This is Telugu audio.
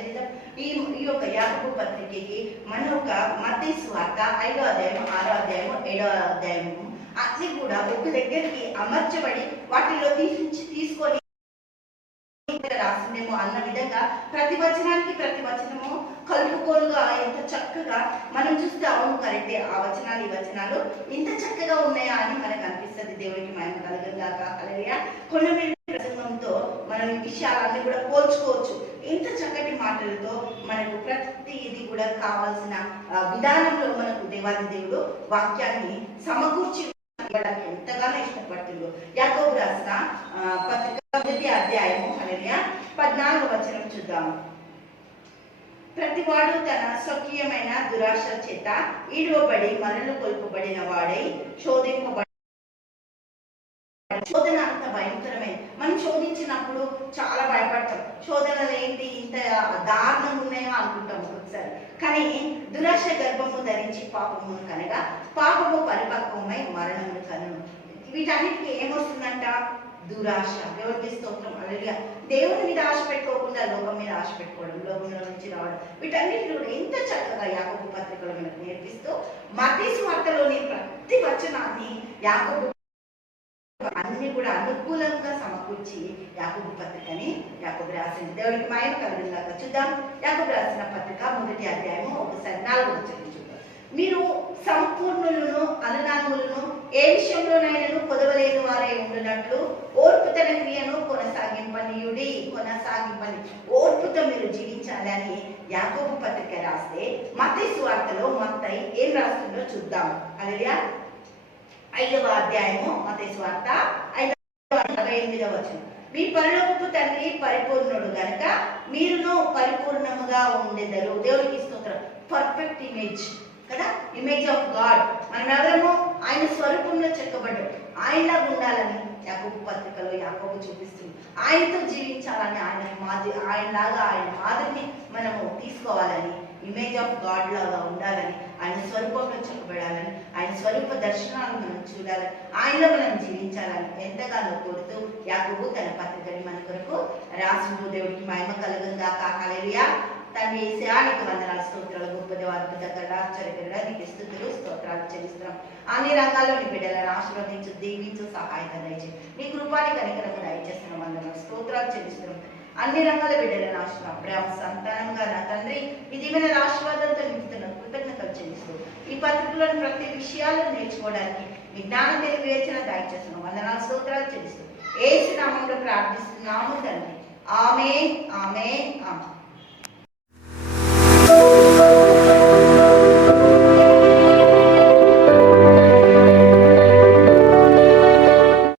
ఈ మన యొక్క మత్తయి సువార్త ఐదో అధ్యాయం ఆరో అధ్యాయం ఏడో అధ్యాయము అన్ని కూడా ఒక దగ్గరికి అమర్చబడి వాటిలో తీసి తీసుకొని రాసిందేమో అన్న విధంగా ప్రతి వచనానికి ప్రతి వచనము కలుపుకోలుగా ఎంత చక్కగా మనం చూస్తే అవును కరెక్టే ఆ వచనాలు ఈ వచనాలు ఇంత చక్కగా ఉన్నాయా అని మనకు అనిపిస్తుంది. దేవుడికి మనం కలగగాక. అలరియా కొన్ని ప్రసంగంతో మనం విషయాలన్నీ కూడా పోల్చుకోవచ్చు. ఇంత చక్కటి మాటలతో మనకు ప్రతి ఇది కూడా కావాల్సిన విధానంలో మనకు దేవాది దేవుడు వాక్యాన్ని సమకూర్చి ఇవ్వడానికి ఎంతగానో ఇష్టపడుతుందో యాకోబు రాసిన ఆ, పత్రిక మొదటి అధ్యాయము హల్లెలూయా పద్నాలుగు వచనం చూద్దాము ప్రతివాడు తన స్వకీయమైన దురాశ చేత ఈడవబడి మరలు కొల్పబడిన వాడై శోధింపబడి శోధన అంత భయంకరమైంది మనం శోధించినప్పుడు చాలా భయపడతాం. శోధనలు ఏంటి? ఇంత దారుణంగా ఉన్నాయో అనుకుంటాం ఒకసారి. కానీ దురాశ గర్భము ధరించి పాపము కనగా పాపము పరిపక్వమై మరణము కనును. వీటన్నిటికీ ఏమొస్తుందంట? దురాశ. ఎవరికి స్తోత్రం. అలలిగా దేవుని మీద ఆశ పెట్టుకోకుండా లోకం మీద ఆశ పెట్టుకోవడం లోకంలో నుంచి రావడం. వీటన్నిటిలో ఎంత చక్కగా యాగపు పత్రికలు మనకు నేర్పిస్తూ మతీ వార్తలోని ప్రతి వచనాన్ని యాకోబు అన్ని కూడా అనుకూలంగా సమకూర్చి యాకోబు పత్రికని యాకబు రాసింది దేవుడికి మాయం కలుగులాగా చూద్దాం. యాకబు రాసిన పత్రిక మొదటి అధ్యాయము ఒకసారి నాలుగు వచ్చింది చూద్దాం. మీరు సంపూర్ణులను అనునాములను ఏ విషయంలోనైనా పొదవలేని వారే ఉండినట్లు ఓర్పుతన క్రియను కొనసాగింపనీయుడి కొనసాగింపని ఓర్పుతో మీరు జీవించాలని యాకోబు పత్రిక రాస్తే మత్తయి సువార్తలో మత్తై ఏం రాస్తుందో చూద్దాం. అలరియా ఐదవ అధ్యాయము మత్తయి సువార్త ఐదవ ఎనిమిదవ మీ పరలోకపు తండ్రి పరిపూర్ణుడు గనక మీరును పరిపూర్ణముగా ఉండేదరు. దేవుడికి స్తోత్రం. పర్ఫెక్ట్ ఇమేజ్ కదా? ఇమేజ్ ఆఫ్ గాడ్ మనం ఎవరము ఆయన స్వరూపంలో చెక్కబడ్డాం. ఆయనలాగా ఉండాలని యాకోబు పత్రికలో యాకోబు చూపిస్తుంది. ఆయనతో జీవించాలని ఆయన మాది ఆయనలాగా ఆయన మాదిరిని మనము తీసుకోవాలని ఇమేజ్ ఆఫ్ గాడ్ లాగా ఉండాలని ఆయన స్వరూపంలో చెక్కబడాలని ఆయన స్వరూప దర్శనాలు మనం చూడాలి. ఆయనలో మనం జీవించాలని ఎంతగానో కోరుతూ యాకుబు తన పత్రికని మన కొరకు రాసుడు దేవుడికి మహిమ కలగంగా కాకలేరియా తన ఏసానికి వందనాలు స్తోత్రాలు గొప్ప అద్భుత ఆశ్చర్యకరుడా నీకు స్థుతులు స్తోత్రాలు చెల్లిస్తున్నాం. అన్ని రంగాల్లో నీ బిడ్డలను ఆశీర్వదించు దీవించు సహాయత దయచే నీ కృపాని కనికరము దయచేస్తున్నాం వందనాలు స్తోత్రాలు చెల్లిస్తున్నాం. అన్ని రంగాల బిడ్డలను ఆశ్రమ ప్రేమ సంతానంగా నా తండ్రి ఈ దీవెన ఆశీర్వాదంతో నింపుతున్న కృతజ్ఞతలు చెల్లిస్తూ ఈ పత్రికలోని ప్రతి విషయాలను నేర్చుకోవడానికి మీ జ్ఞానం తెలియవేసిన దయచేస్తున్నాం వందనాలు సూత్రాలు చెల్లిస్తూ ఏసు నామంలో ప్రార్థిస్తున్నాము తండ్రి. ఆమె ఆమె ఆమె